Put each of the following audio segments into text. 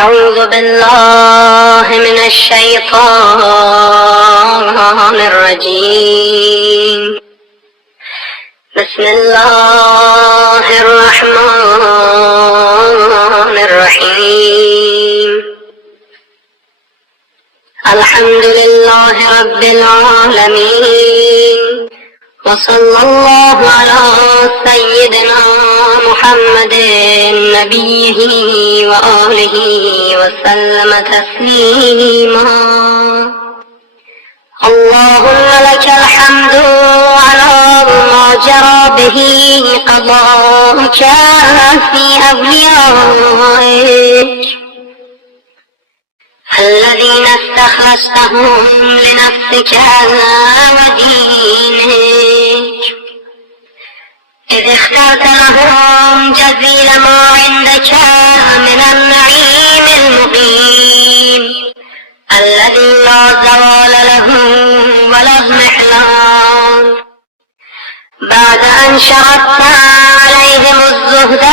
أعوذ بالله من الشيطان الرجيم. بسم الله الرحمن الرحيم. الحمد لله رب العالمين، وصلى الله على سيدنا محمد نبيه وآله وسلم تسليما. اللهم لك الحمد على ما جرى به قضاءك في أوليائك الذين استخلصتهم لنفسك ودينك، إذ اخترت لهم جزيل ما عندك من النعيم المقيم الذي لا زوال له ولا اضمحلال، بعد أن شرطت عليهم الزهد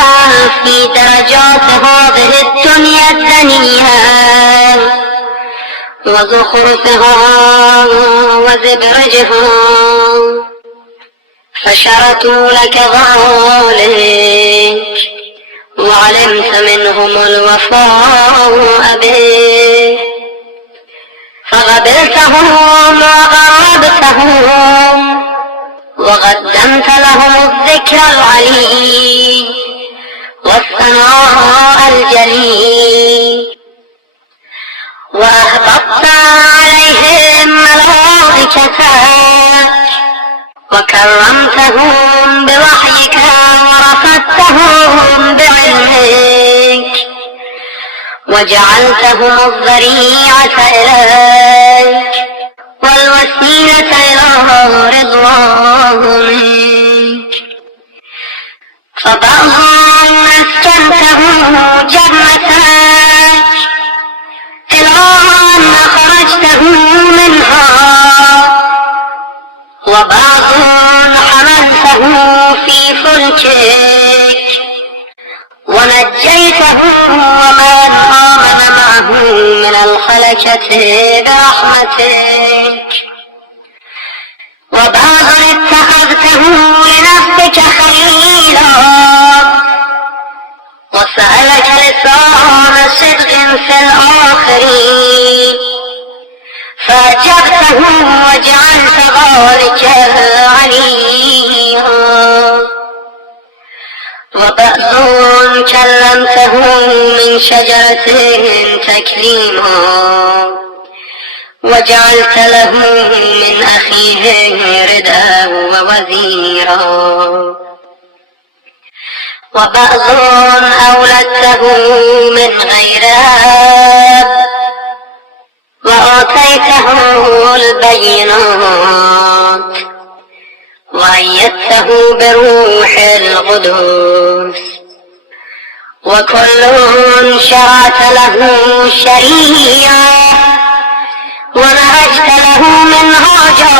في درجات هذه الدنيا الدنيا وزخرفها وزبرجها، فشرطوا لك ذلك وعلمت منهم الوفاء به، فقبلتهم وقربتهم وقدمت لهم الذكر العلي والثناء الجليل، وأهبطت عليهم ملائكتك وكرمتهم بوحيك ورفعتهم بعلمك وجعلتهم الذريعة إليك والوسيلة إلى رضوانك، فبعضهم أسكنته جنتك إلى أن أخرجته منها، وبعض حملته في فلكك ونجيته ومن آمن معه من الهلكة برحمتك، وبعض اتخذته لنفسك خليلا وسألك لسان صدق في الآخرين فأجبته وجعلت ذلك عليها، وبعض كلمته من شجرة تكليما وجعلت له من أخيه ردا ووزيرا، وبعض أولدته من غير أب وآتيته البينات وأيدته بروح القدس، وكل شرعت له شريعة ونهجت له منهاجا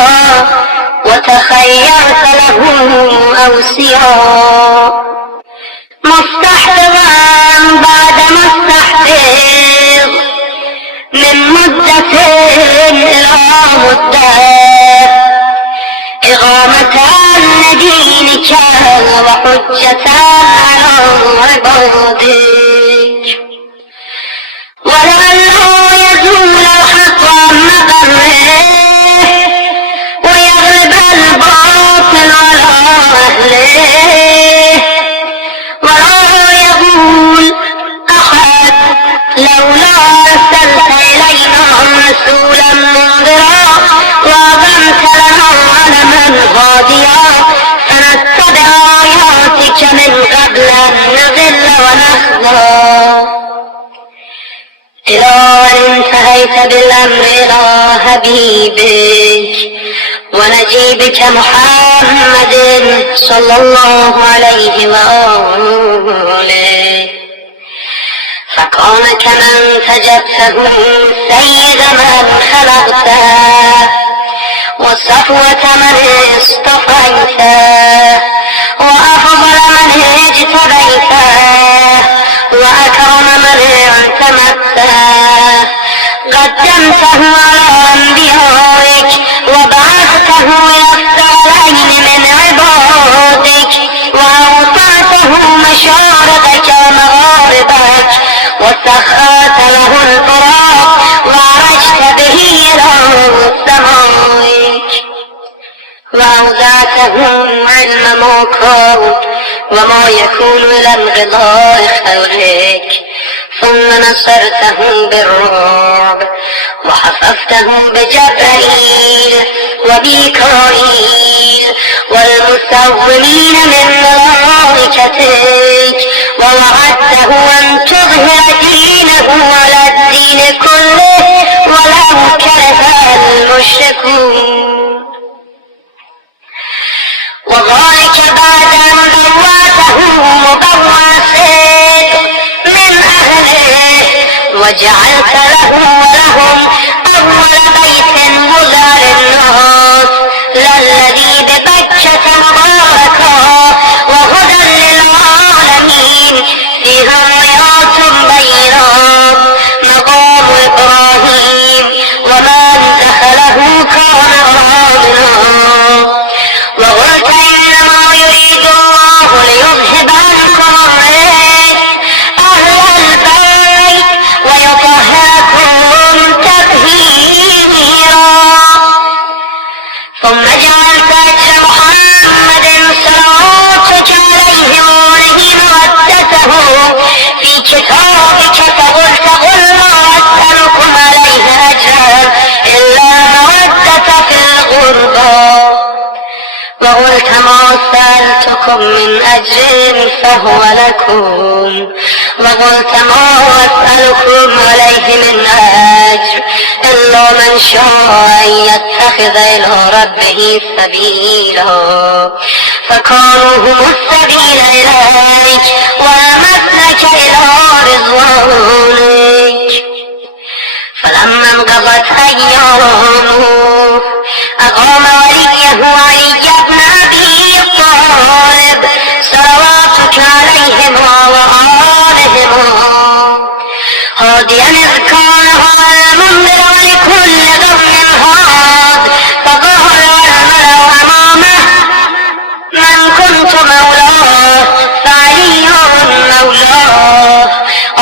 وتخيرت له أوصياء، مستحفظا بعد مستحفظ من مدة إلى مدة، إقامة لدينك وحجة على عبادك، ولعله يزول الحق عن مقره ويغلب الباطل على أهله، ولا يقول أحد لولا أرسلت إلينا رسولا منذرا وأقمت لنا علما هاديا فنتبع آياتك من قبل أن نضل ونخزى، إلى أن انتهيت بالأمر إلى حبيبك ونجيبك محمد صلى الله عليه وآله، فكان كمن تجبته سيد من خلقته وصفوة من اصطفيته وأفضل من اجتبيته وأكرم من اعتمدته وسخرت له البراق وعرجت به إلى السماء وأودعتهم علم ما كان وما يكون إلى انقضاء خلقك ثم نصرتهم بالرعب وحفظتهم بجبريل وميكائيل والمسومين من ملائكتك ووعدته أن تظهر دينه على الدين كله ولو كره المشركون وذلك بعد أن بوأته مبوأ صدق من أهله وجعلت له ولهم أول بيت وذى للناس للذي ببكة مباركا وهدى للعالمين فيها آيات بينات مقام إبراهيم ومن دخله كان آمنا وقلت إنما يريد الله ليذهب عنكم الرجس أهل البيت ويطهركم تطهيرا ثم جعلت أجر محمد صلواتك عليه وآله مودته في كتابك فقلت قل ما أسألكم عليه أجرا إلا مودة في القربى وقلت ما سألتكم من أجر فهو لكم وقلت ما أسألكم عليه من أجر إلا من شاء أن يتخذ إلى ربه سبيلا فكانوا هم السبيل إليك ومسلك إلى رضوانك فلما انقضت أيامه أقام وليه علي بن أبي طالب صلواتك عليهما وآلهما هاديا إذ كان المنذر لكل ضمن هاد فقال الملأ أمامه من كنت مولاه فعلي مولاه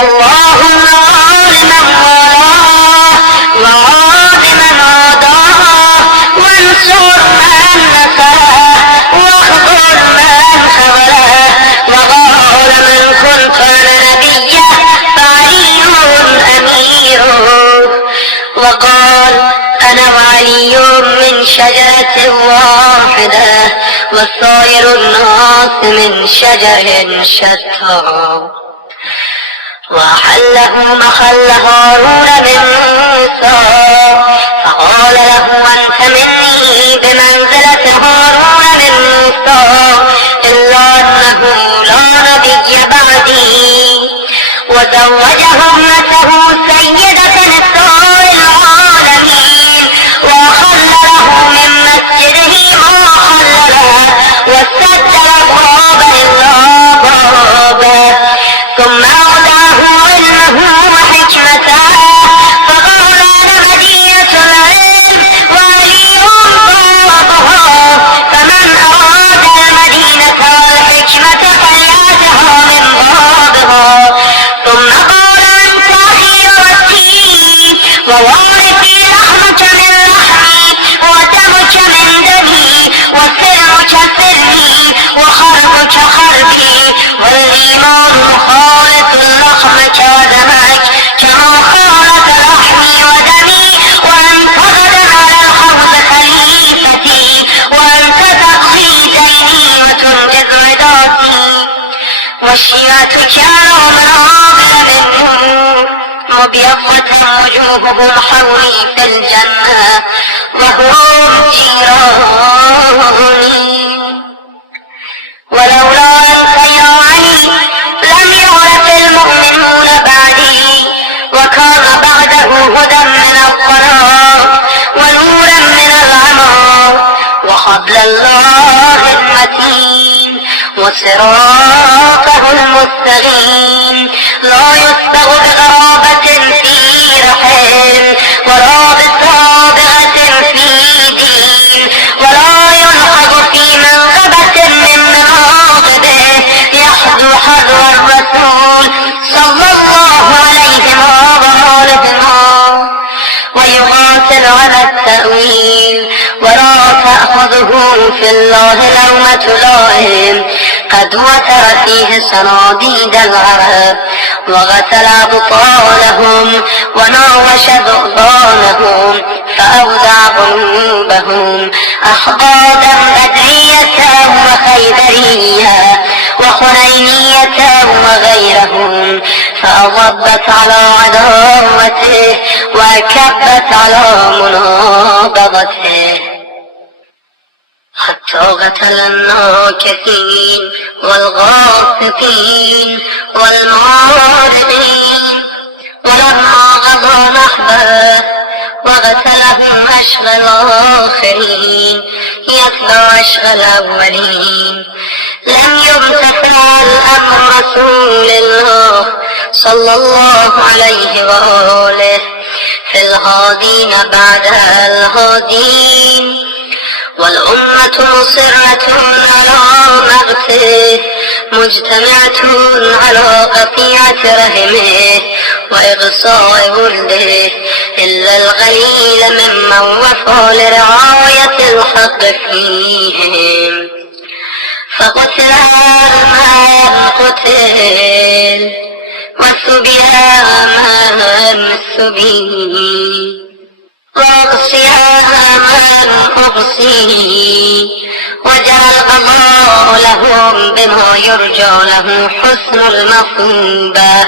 اللهم آل من والاه وعاد من عاداه وانصر من نصره واخذل من خذله وقال من كنت أنا نبيه فعلي أميره وقال أنا وعلي من شجرة واحدة وسائر الناس من شجر شتى وأحله محل هارون من موسى فقال له أنت مني بمنزلة هارون من موسى إلا أنه لا نبي بعدي وزوجه ابنته سيدة نساء العالمين وأخل له من مسجده ما خلله وسد الأبواب إلا بابه ثم أودعه علمه وحكمته فقال أنا مدينة العلم وعلي بابها فمن أراد المدينة والحكمة فليأتها من بابها ثم قال أنت خيرتي ووارثي لحمك من لحمي ودمك من دمي وسلمك سلمي وخربك خربي والإيمان خالط لحمك ودمك كما خالط لحمي ودمي وأنت غدا على الحوض خليفتي وأنت تقضي ديني وتنجز عداتي والشيعة كانوا منابر من نور مبيضة وجوههم حولي في الجنة وهم جيراني ولولا أنت يا علي لم يورث المؤمنون بعدي وكان بعده هدى من الضلال ونورا من العمى وحبل الله المتين وصراطه المستقيم لا يسبغ بغرابة في رحم ولا بصابغة في دين ولا يلحق في منقبة من مناقبه يحذو حذو الرسول صلى الله عليه في الله لومة لائم قد وتر فيه صناديد العرب وغسل أبطالهم وناوش ضغطانهم فأودع قلوبهم أحقادا بدرية وخيبرية وحنينية وغيرهم فأضبت على عداوته وكبت على مناضبته حتى قتل الناكثين والغاصبين والمعارضين ولما غزا نحبه وغسلهم أشغى الآخرين يتلو أشغى الأولين لم يمتثل الأمر رسول الله صلى الله عليه وآله في الهادين بعد الهادين والأمة مصرة على مغته مجتمعة على قطيعة رحمه وإغصاء ولده إلا القليل ممن وفى لرعاية الحق فيهم فقتل من قتل وسبي من سبي وأغصي من أغصي وجرى القضاء لهم بما يرجى له حسن المصوبة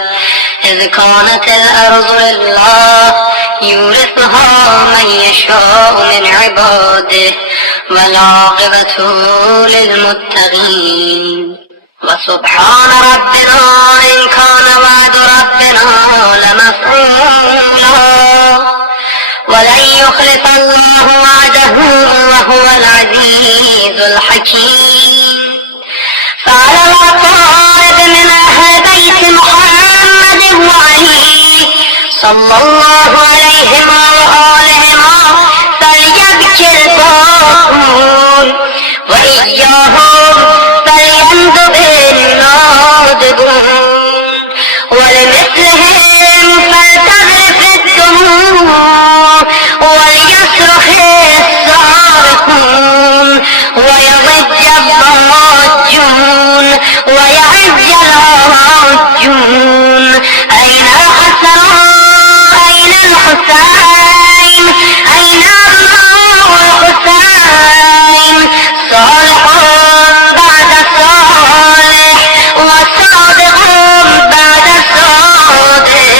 إذ كانت الأرض لله يورثها من يشاء من عباده والعاقبة للمتقين وسبحان ربنا إن كان وعد ربنا لمفعولا ولن يخلف الله وعده وهو العزيز الحكيم فعلى الأقارب من أهل بيت محمد وعلي صلى الله عليهما وآلهما فليبكي الباكون وإياهم فليندب النادبون ولمثلهم فلتذرف الدموع وليصرخ الصارخون ويضج الضاجون ويعج العاجون أين الحسن أين الحسين أين أبناء الحسين صالح بعد صالح وصادق بعد صادق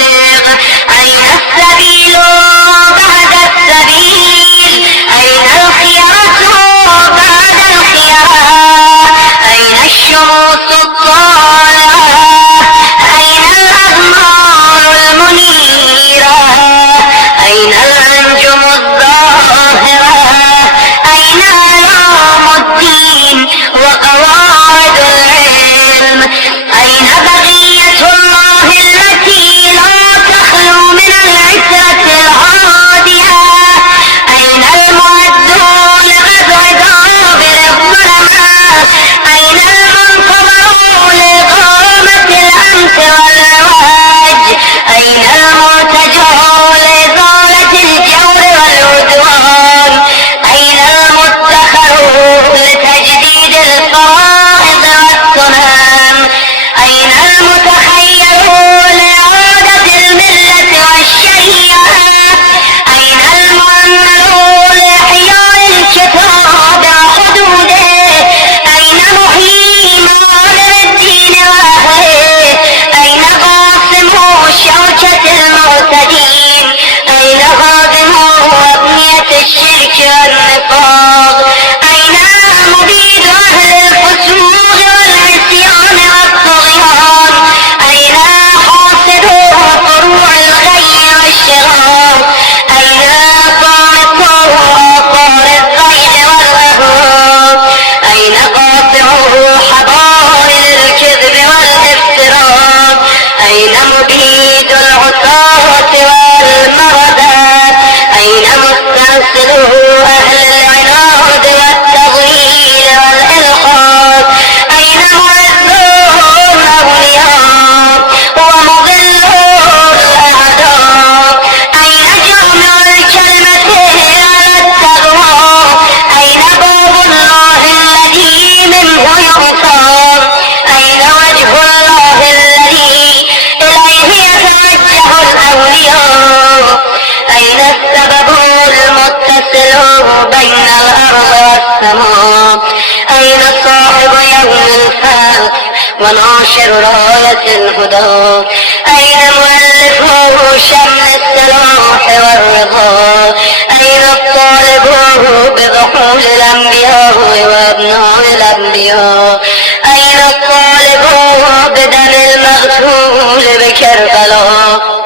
وناشر راية الهدى. أين مؤلفه شمل الصلاح والرضا؟ أين الطالب بضحول الأنبياء وأبناء الأنبياء؟ أين الطالب بدم المغسول بكربلاء؟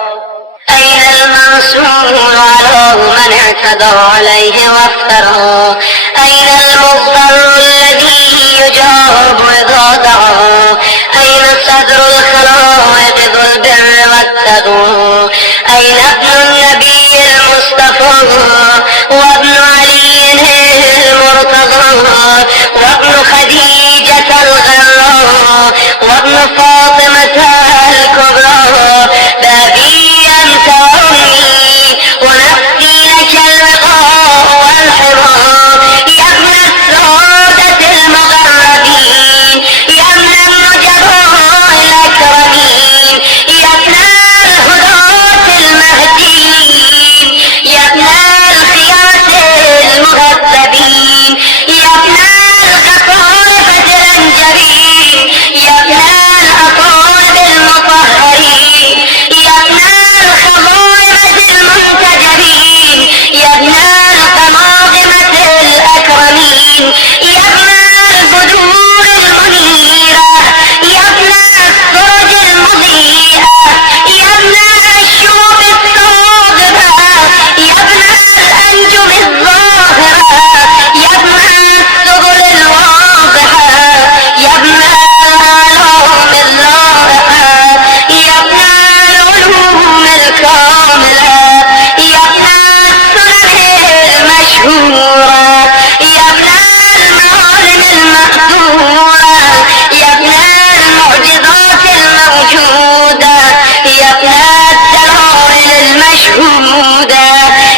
أين المنصور على من اعتدى عليه وافترى؟ أين المضطر الذي يجاب إذا دعا؟ أين صدر الخلائق ذو البر والتقوى؟ أين ابن النبي المصطفى وابن علي المرتضى وابن خديجة الغراء وابن فاطمة الكبرى؟ بابي أنت وأمي ونفسي لك الوقاء والحمى. يا ابن السادة المغربين، يا ابن النجباء الأكرمين، يا ابن الهداة المهديين، يا ابن الخياس المهذبين، يا ابن القصائد الأنجبين، يا ابن الأطالب المطهرين، يا ابن الخضائمة المنتجبين، يا ابن القماقمة الأكرمين، يا ابن البدور المنيرة، يا ابن السرج المضيئة، يا ابن الشوق الصاغرة، يا ابن الأنجم الظاهرة، يا ابن السبل الواضحة، يا ابن الآلام اللائحة، يا ابن العلوم الكاملة، يا ابن السنن المشهورة، يا ابن المعالم المأثورة، يا ابن المعجزات الموجودة، يا ابن الدلائل المشهودة،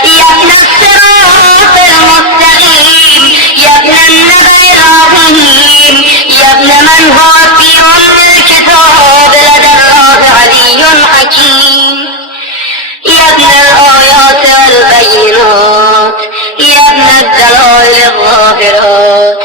يا ابن الصراط المستقيم، يا ابن النبأ العظيم، يا ابن من هو في أم الكتاب لدى الله علي حكيم، يا ابن الآيات والبينات، يا ابن الدلائل الظاهرات،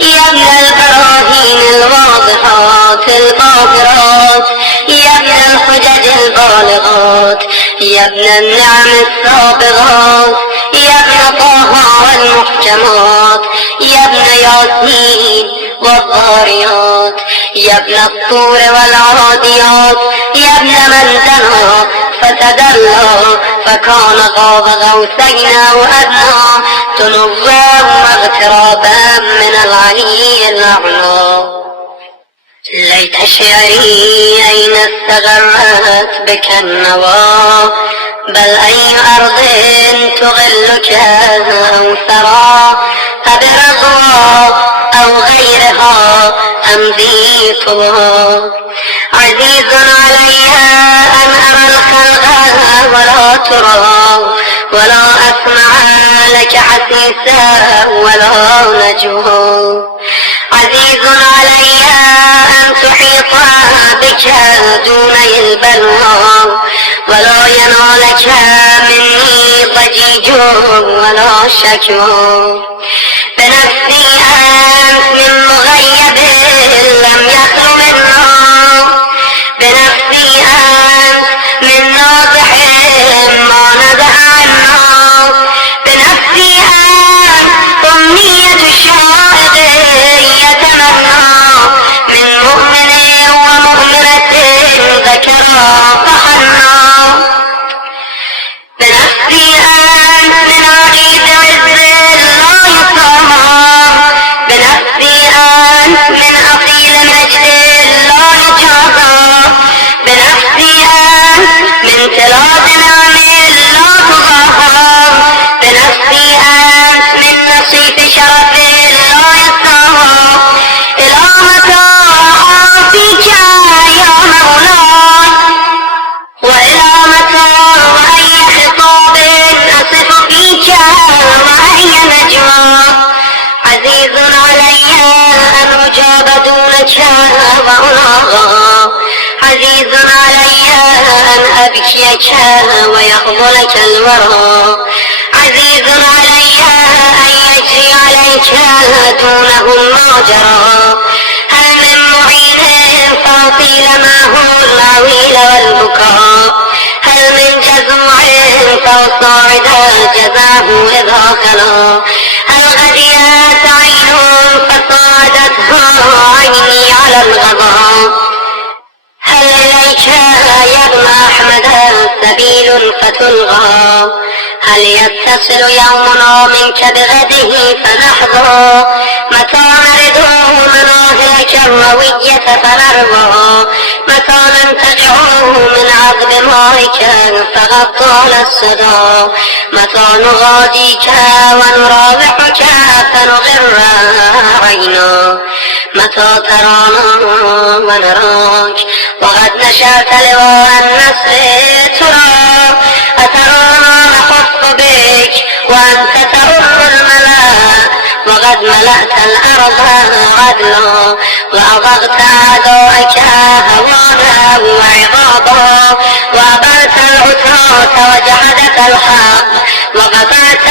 يا ابن البراهين الواضحات الباهرات، يا ابن الحجج البالغات، يا ابن النعم السابغات، يا ابن طه والمحكمات، يا ابن ياسين والضاريات، يا ابن الطور والعاديات، يا ابن من دنا فتدلى فكان قاب قوسين أو أدنى تنظر واغترابا من العلي الأعلى. ليت شعري أين استغرت بك النوى، بل أي أرض تغلك أو ثرى، أبرضها أو غيرها أمضي طوى. عزيز علي أن أرى الخلق ولا ترى، ولا أسمع لك حسيسا ولا نجوى. عزيز علي أن تحيط بك دون البلوى، ولا ينالك مني ضجيج ولا شكوى. بنفسي أنت من مغيب لم يخل منا، بنفسي أنت من ناضح ما نزع عنا، بنفسي أنت أمنية الشائق يتمنى، من مؤمن ومؤمنة ذكرى فحنا. بنفسي أنت من عقيد عز لا يطامى، بنفسي أنت من أصيل مجد لا يجازى، بنفسي أنت من تلاذ نعم لا تضاهى، بنفسي أنت من نصيف شرف لا يساوى. إلى متى أعافيك يا مولاي، وإلى متى وأي خطاب أصف فيك وأي نجوى. عزيز علي أن أجاب دونك وأناغى، عزيز علي أن أبكيك ويخذلك الورى، عزيز علي أن يجري عليك دونهم ما جرى. هل من معين فأطيل معه العويل والبكاء. هل من جزوع فأصاعد جزاه إذا خلا. هل غديت عين فصادتها عيني على الغضا. هل إليك يا ابن أحمد سبيل فتلغى. هل يتصل يومنا منك بغده فنحظى. متى نرد منازلك الروية فنرضى. متى ننتقع من عذب مائك فغطى الصدى. متى نغاديك ونرابحك فنغر عينا. متى ترانا ونراك وقد نشأت لواء النصر ترى. أترانا نخف بك وأنت تؤم الملا. وقد ملأت الأرض غدلا وأضغت أعدائك هوانا وعظاما. وأبلت العتاة وجحدت الحق وقطعت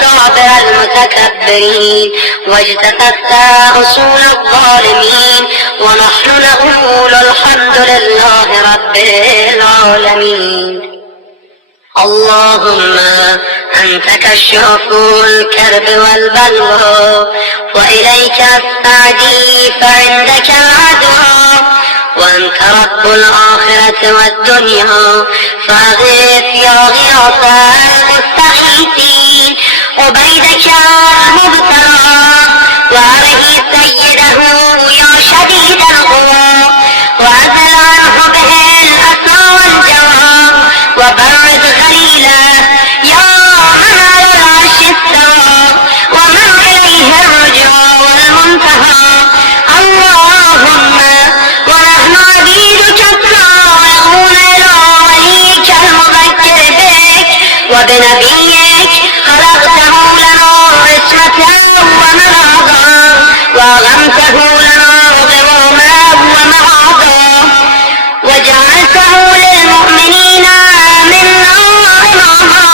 دابر المتكبرين واجتثثت أصول الظالمين. ونحن نقول الحمد لله رب العالمين. اللهم أنت كشاف الكرب والبلوى وإليك السعدي فعندك العدوى. وأنت رب الآخرة والدنيا فأغث يا غياث المستغيثين. عبيدك المبتلى وعليه سيده يا شديد القوى. وأزل عنه به الأسى والجوى. وبرد غليلا يا من على العرش استوى. ومن إليه الرجوع والمنتهى. اللهم ونحن عبيدك الطائعون إلى وليك المذكر بك وبنبيك. خلقته لنا عصمة وملاذا وأغمته لنا غراما ومعاذا. وجعلته للمؤمنين منا إماما.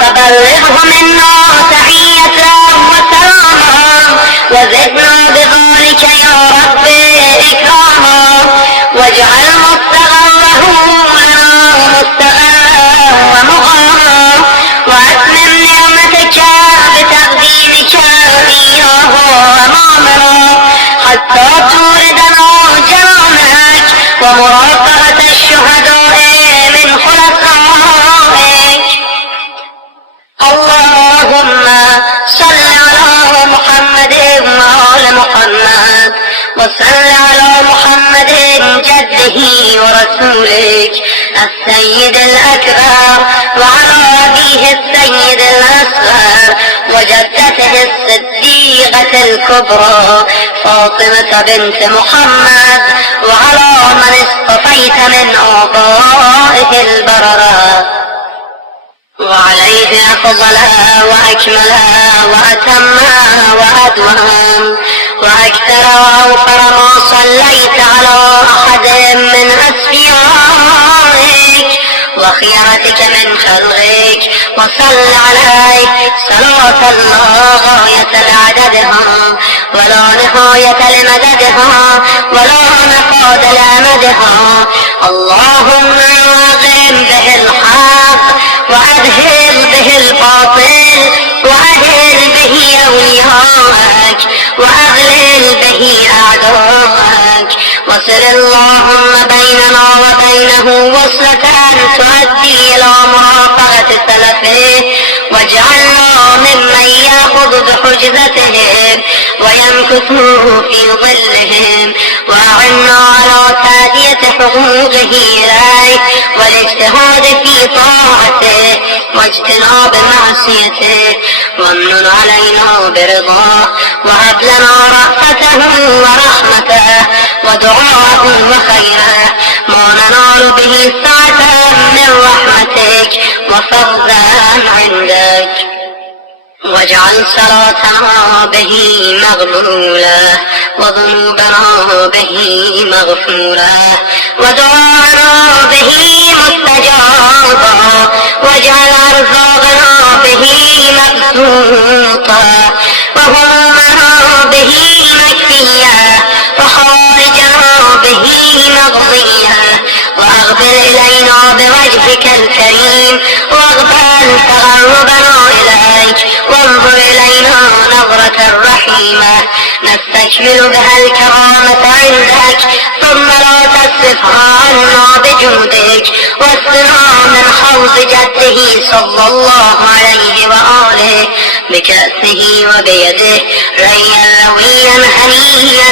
فبلغه منا تحية وسلاما. وزدنا بذلك يا رب إكراما. واجعل مستغره لنا مستغرا ومغاما. وأتمم نعمتك بتقديمك إياه أمامنا حتى توردنا جنانك ومرافقة الشهداء من خلفائك. اللهم صل على محمد وآل محمد. وصل على محمد جده ورسولك السيد الأكبر. وعلى أبيه السيد الأصغر وجدته الصديقة الكبرى فاطمة بنت محمد. وعلى من اصطفيت من آبائه البررة. وعليه أفضلها وأكملها وأتمها وأدوم وأكثر وأوفر ما صليت على أحد من أسفيائك وخيرتك من خلقك. وصل عليه صلاة الله غاية لعددها ولا نهاية لمددها ولا نفاد لأمدها. اللهم أعظم به الحق وأذهل به الباطل وأذهل به أولياءك وأغلل به أعداءك. وصل اللهم بيننا وبينه وصلة تؤدي إلى مرافقة سلفه. واجعلنا ممن يأخذ بحجزتهم ويمكث في ظلهم. وأعنا على تأدية حقوقه إليه والاجتهاد في طاعته واجتناب معصيته. وامن علينا برضاه وهب لنا رأفته ورحمته ودعاءه وخيره ما ننال به سعة من رحمتك وفوزا عندك. واجعل صلاتنا به مقبولة وذنوبنا به مغفورة ودعاءنا به مستجابا. واجعل أرزاقنا به مبسوطة وهمومنا به مكفية وحوائجنا به عظيمة نستكمل بها الكرامة عندك، ثم لا تصرفها عنا بجودك، واسقنا من حوض جده صلى الله عليه وآله بكأسه وبيده ريا لويا هنيا